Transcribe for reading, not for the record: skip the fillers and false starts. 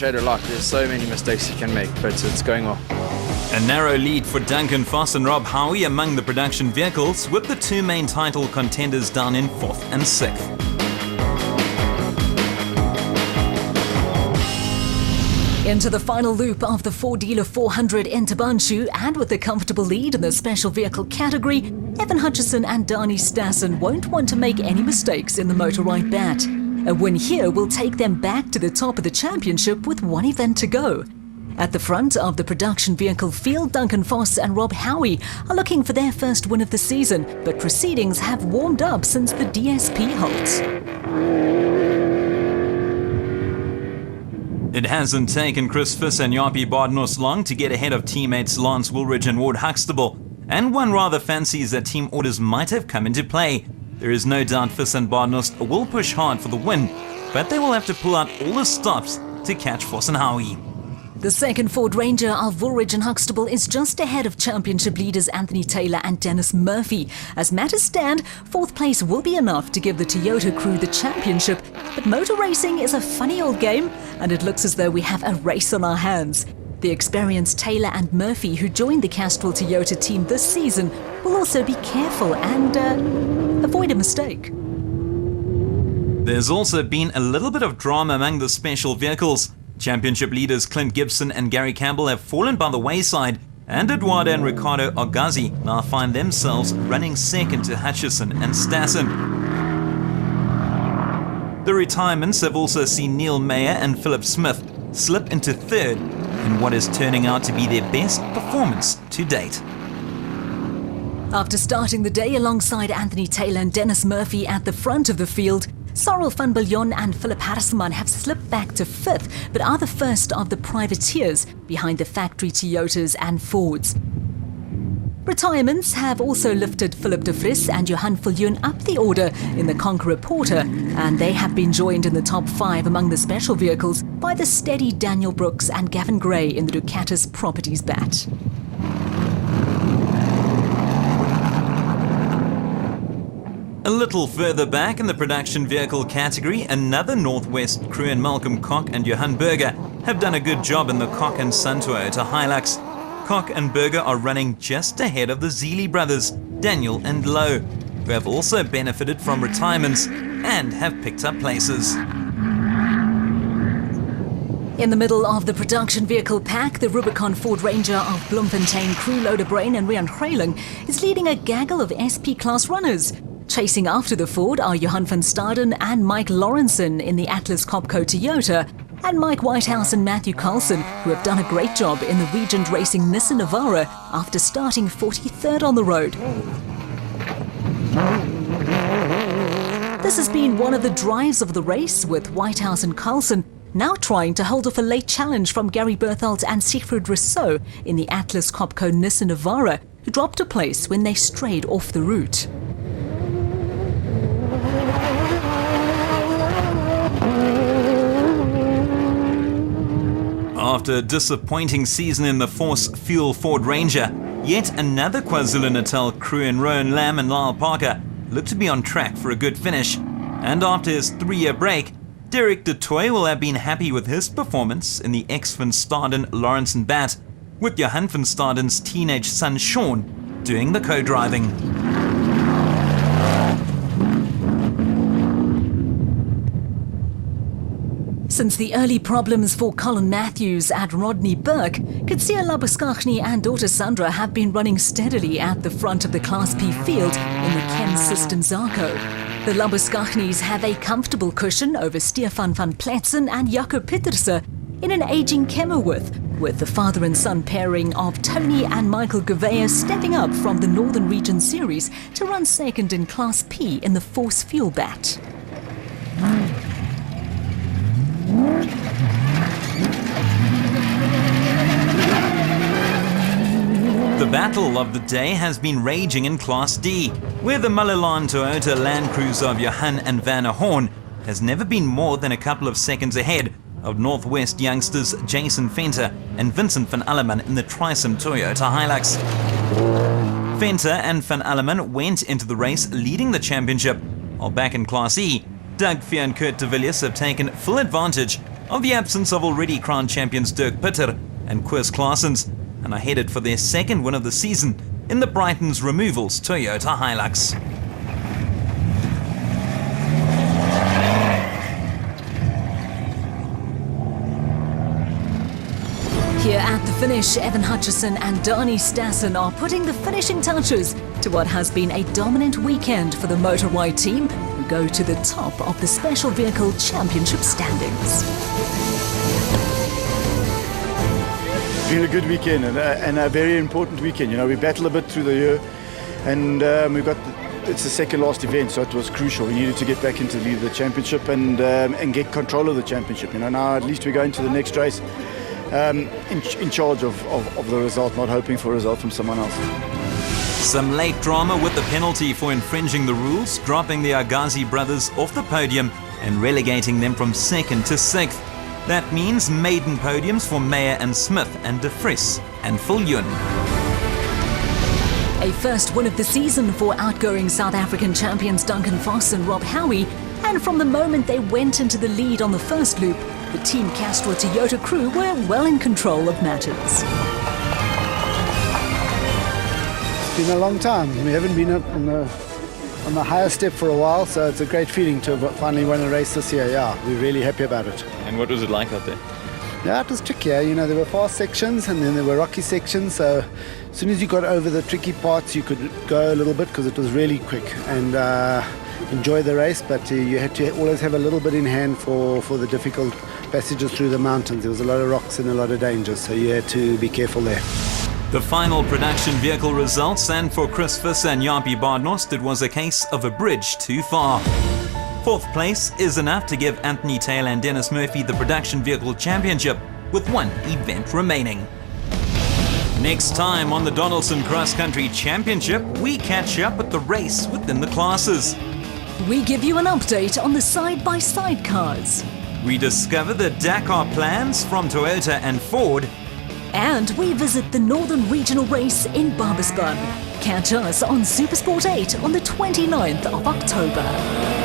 appreciate it a lot. There's so many mistakes you can make, but it's going well. A narrow lead for Duncan Foss and Rob Howie among the production vehicles, with the two main title contenders down in 4th and 6th. Into the final loop of the Ford Dealer 400 in Tabanshu, and with a comfortable lead in the special vehicle category, Evan Hutchison and Dani Stassen won't want to make any mistakes in the Motorride bat. A win here will take them back to the top of the championship with one event to go. At the front of the production vehicle field, Duncan Foss and Rob Howie are looking for their first win of the season, but proceedings have warmed up since the DSP holds. It hasn't taken Chris Fiss and Jaapie Badenhorst long to get ahead of teammates Lance Woolridge and Ward Huxtable, and one rather fancies that team orders might have come into play. There is no doubt Fiss and Badenhorst will push hard for the win, but they will have to pull out all the stops to catch Foss and Howie. The second Ford Ranger of Woolridge and Huxtable is just ahead of championship leaders Anthony Taylor and Dennis Murphy. As matters stand, 4th place will be enough to give the Toyota crew the championship. But motor racing is a funny old game, and it looks as though we have a race on our hands. The experienced Taylor and Murphy, who joined the Castrol Toyota team this season, will also be careful and avoid a mistake. There's also been a little bit of drama among the special vehicles. Championship leaders Clint Gibson and Gary Campbell have fallen by the wayside, and Eduardo and Ricardo Argazzi now find themselves running second to Hutchison and Stassen. The retirements have also seen Neil Mayer and Philip Smith slip into 3rd in what is turning out to be their best performance to date. After starting the day alongside Anthony Taylor and Dennis Murphy at the front of the field, Sorrel van Biljon and Philip Harrisman have slipped back to 5th, but are the first of the privateers behind the factory Toyotas and Fords. Retirements have also lifted Philip de Vries and Johan Viljoen up the order in the Conqueror Porter, and they have been joined in the top 5 among the special vehicles by the steady Daniel Brooks and Gavin Gray in the Ducatis Properties bat. A little further back in the production vehicle category, another Northwest crew in Malcolm Koch and Johan Berger have done a good job in the Koch and Son Toyota Hilux. Koch and Berger are running just ahead of the Zeely brothers, Daniel and Lowe, who have also benefited from retirements and have picked up places. In the middle of the production vehicle pack, the Rubicon Ford Ranger of Bloemfontein crew Loder Brain and Rian Greyling is leading a gaggle of SP-class runners. Chasing after the Ford are Johan van Staden and Mike Lawrenson in the Atlas Copco Toyota, and Mike Whitehouse and Matthew Carlson, who have done a great job in the Regent Racing Nissan Navara after starting 43rd on the road. This has been one of the drives of the race, with Whitehouse and Carlson now trying to hold off a late challenge from Gary Berthold and Siegfried Rousseau in the Atlas Copco Nissan Navara, who dropped a place when they strayed off the route. After a disappointing season in the Force Fuel Ford Ranger, yet another KwaZulu-Natal crew in Rowan Lamb and Lyle Parker look to be on track for a good finish. And after his 3-year break, Derek de Toy will have been happy with his performance in the ex-Van Staden Lawrenson bat, with Johan van Staden's teenage son Sean doing the co-driving. Since the early problems for Colin Matthews at Rodney Burke, Katsia Labuschagne and daughter Sandra have been running steadily at the front of the Class P field in the Ken System Zarco. The Labuschagnes have a comfortable cushion over Stefan van Pletzen and Jaco Pieterse in an aging Kenworth, with the father and son pairing of Tony and Michael Gouveia stepping up from the Northern Region Series to run second in Class P in the Force Fuel bat. The battle of the day has been raging in Class D, where the Mullilan Toyota Land Cruiser of Johan and Werner Horn has never been more than a couple of seconds ahead of Northwest youngsters Jason Venter and Vincent van Alleman in the Trisom Toyota Hilux. Venter and van Alleman went into the race leading the championship, while back in Class E, Doug Fier and Kurt de Villiers have taken full advantage of the absence of already crowned champions Dirk Pitter and Koos Claessens, and are headed for their second win of the season in the Brighton's Removals Toyota Hilux. Here at the finish, Evan Hutchison and Dani Stassen are putting the finishing touches to what has been a dominant weekend for the Motor Y team, who go to the top of the Special Vehicle Championship standings. It's been a good weekend and a very important weekend. You know, we battled a bit through the year, and it's the second last event, so it was crucial. We needed to get back into the championship and get control of the championship. You know, now at least we go into the next race in charge of the result, not hoping for a result from someone else. Some late drama with the penalty for infringing the rules, dropping the Agazi brothers off the podium and relegating them from 2nd to 6th. That means maiden podiums for Meyer and Smith and De Vries and Viljoen. A first win of the season for outgoing South African champions Duncan Vos and Rob Howie, and from the moment they went into the lead on the first loop, the Team Castrol Toyota crew were well in control of matters. It's been a long time. We haven't been up on the higher step for a while, so it's a great feeling to have finally won a race this year. Yeah, we're really happy about it. And what was it like out there? Yeah, it was tricky. You know, there were fast sections and then there were rocky sections, so as soon as you got over the tricky parts, you could go a little bit because it was really quick and enjoy the race, but you had to always have a little bit in hand for the difficult passages through the mountains. There was a lot of rocks and a lot of dangers, so you had to be careful there. The final production vehicle results, and for Chris Visser and Jaapie Baardnost, it was a case of a bridge too far. 4th place is enough to give Anthony Taylor and Dennis Murphy the production vehicle championship, with one event remaining. Next time on the Donaldson Cross Country Championship, we catch up with the race within the classes. We give you an update on the side-by-side cars. We discover the Dakar plans from Toyota and Ford. And we visit the Northern Regional Race in Barbaspan. Catch us on Supersport 8 on the 29th of October.